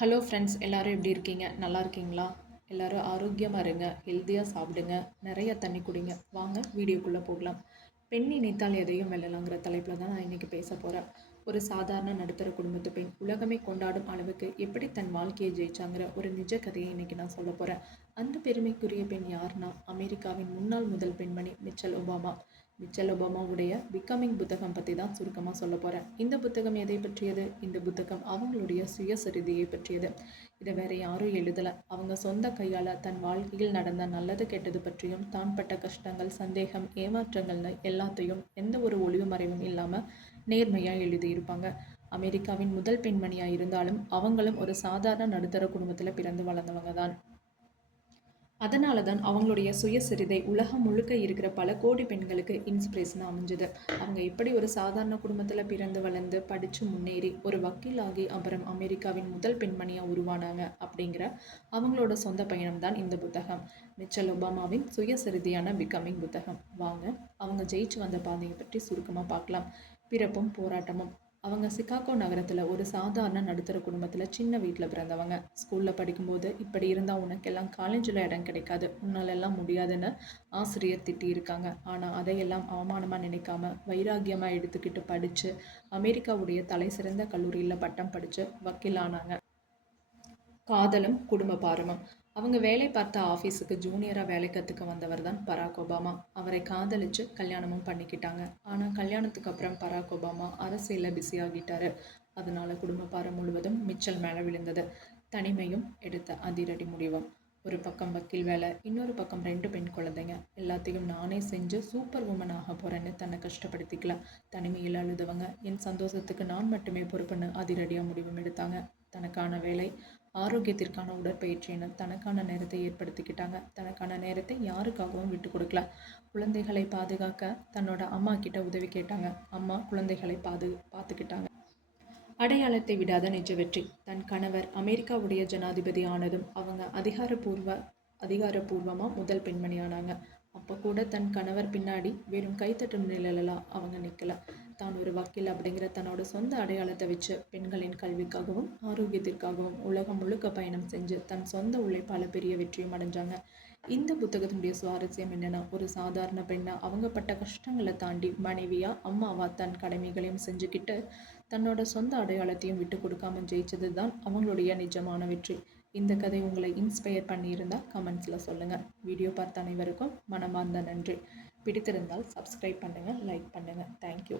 Hello friends, எல்லோரும் எப்படி இருக்கீங்க? நல்லா இருக்கீங்களா? எல்லோரும் ஆரோக்கியமாக இருங்க, ஹெல்த்தியாக சாப்பிடுங்க, நிறைய தண்ணி குடிங்க. வாங்க வீடியோக்குள்ளே போகலாம். பெண் நினைத்தால் எதையும் வெல்லலாங்கிற தலைப்பில் தான் நான் இன்றைக்கி பேச போகிறேன். ஒரு சாதாரண நடுத்தர குடும்பத்து பெண் உலகமே கொண்டாடும் அளவுக்கு எப்படி தன் வாழ்க்கையை ஜெயிச்சாங்கிற ஒரு நிஜ கதையை இன்றைக்கி நான் சொல்ல போகிறேன். அந்த பெருமைக்குரிய பெண் யாருன்னா, அமெரிக்காவின் முன்னாள் முதல் பெண்மணி மிச்சல் ஒபாமா. மிச்சல் ஒபாமாவுடைய பிகமிங் புத்தகம் பற்றி தான் சுருக்கமாக சொல்ல போகிறேன். இந்த புத்தகம் எதை பற்றியது? இந்த புத்தகம் அவங்களுடைய சுயசரிதையை பற்றியது. இதை வேற யாரும் எழுதலை. அவங்க சொந்த கையால் தன் வாழ்க்கையில் நடந்த நல்லது கெட்டது பற்றியும், தான் பட்ட கஷ்டங்கள், சந்தேகம், ஏமாற்றங்கள்னு எல்லாத்தையும் எந்த ஒரு ஒளிவு மறைவும் இல்லாமல் நேர்மையாக எழுதியிருப்பாங்க. அமெரிக்காவின் முதல் பெண்மணியாக இருந்தாலும் அவங்களும் ஒரு சாதாரண நடுத்தர குடும்பத்தில் பிறந்து வளர்ந்தவங்க தான். அதனால தான் அவங்களுடைய சுயசரிதை உலகம் முழுக்க இருக்கிற பல கோடி பெண்களுக்கு இன்ஸ்பிரேஷனாக அமைஞ்சுது. அவங்க எப்படி ஒரு சாதாரண குடும்பத்தில் பிறந்து வளர்ந்து படித்து முன்னேறி ஒரு வக்கீலாகி அப்புறம் அமெரிக்காவின் முதல் பெண்மணியாக உருவானாங்க அப்படிங்கிற அவங்களோட சொந்த பயணம் தான் இந்த புத்தகம். மிச்சல் ஒபாமாவின் சுயசரிதையான பிகமிங் புத்தகம். வாங்க அவங்க ஜெயிச்சு வந்த பாதையை பற்றி சுருக்கமாக பார்க்கலாம். பிறப்பும் போராட்டமும். அவங்க சிகாகோ நகரத்தில் ஒரு சாதாரண நடுத்தர குடும்பத்தில் சின்ன வீட்டில் பிறந்தவங்க. ஸ்கூலில் படிக்கும்போது இப்படி இருந்தால் உனக்கெல்லாம் காலேஜில் இடம் கிடைக்காது, உன்னாலெல்லாம் முடியாதுன்னு ஆசிரியர் திட்டியிருக்காங்க. ஆனால் அதையெல்லாம் அவமானமாக நினைக்காம வைராக்கியமாக எடுத்துக்கிட்டு படித்து அமெரிக்காவுடைய தலை சிறந்த கல்லூரியில் பட்டம் படித்து வக்கீலானாங்க. காதலும் குடும்ப பாரமும். அவங்க வேலை பார்த்த ஆஃபீஸுக்கு ஜூனியராக வேலை கற்றுக்க வந்தவர் தான் பராக் ஒபாமா. அவரை காதலிச்சு கல்யாணமும் பண்ணிக்கிட்டாங்க. ஆனால் கல்யாணத்துக்கு அப்புறம் பராக் ஒபாமா அரசியலில் பிஸியாகிட்டாரு. அதனால குடும்ப பாரம் முழுவதும் மிச்சல் மேலே விழுந்தது. தனிமையும் எடுத்த அதிரடி முடிவும். ஒரு பக்கம் வக்கீல் வேலை, இன்னொரு பக்கம் 2 பெண் குழந்தைங்க. எல்லாத்தையும் நானே செஞ்சு சூப்பர் உமன் ஆக போகிறேன்னு தன்னை கஷ்டப்படுத்திக்கல. தனிமையில் அழுதவங்க என் சந்தோஷத்துக்கு நான் மட்டுமே பொறுப்புன்னு அதிரடியாக முடிவும் எடுத்தாங்க. தனக்கான வேலை, ஆரோக்கியத்திற்கான உடற்பயிற்சின்னு தனக்கான நேரத்தை ஏற்படுத்திக்கிட்டாங்க. தனக்கான நேரத்தை யாருக்காகவும் விட்டு கொடுக்கல. குழந்தைகளை பாதுகாக்க தன்னோட அம்மா கிட்ட உதவி கேட்டாங்க. அம்மா குழந்தைகளை பார்த்துக்கிட்டாங்க. அடையாளத்தை விடாத நிஜ வெற்றி. தன் கணவர் அமெரிக்காவுடைய ஜனாதிபதி ஆனதும் அவங்க அதிகாரப்பூர்வமாக முதல் பெண்மணியானாங்க. அப்போ கூட தன் கணவர் பின்னாடி வெறும் கைத்தட்டும் நிழலெல்லாம் அவங்க நிற்கல. தான் ஒரு வக்கீல் அப்படிங்கிற தன்னோட சொந்த அடையாளத்தை வச்சு பெண்களின் கல்விக்காகவும் ஆரோக்கியத்திற்காகவும் உலகம் முழுக்க பயணம் செஞ்சு தன் சொந்த உழைப்பால் பெரிய வெற்றியும் அடைஞ்சாங்க. இந்த புத்தகத்தினுடைய சுவாரஸ்யம் என்னென்னா, ஒரு சாதாரண பெண்ணை அவங்க பட்ட கஷ்டங்களை தாண்டி மனைவியா அம்மாவா தன் கடமைகளையும் செஞ்சுக்கிட்டு தன்னோட சொந்த அடையாளத்தையும் விட்டு கொடுக்காம ஜெயிச்சது தான் அவங்களுடைய நிஜமான வெற்றி. இந்த கதை உங்களை இன்ஸ்பயர் பண்ணியிருந்தால் கமெண்ட்ஸில் சொல்லுங்கள். வீடியோ பார்த்த அனைவருக்கும் மனமார்ந்த நன்றி. பிடித்திருந்தால் சப்ஸ்கிரைப் பண்ணுங்கள், லைக் பண்ணுங்கள். தேங்க்யூ.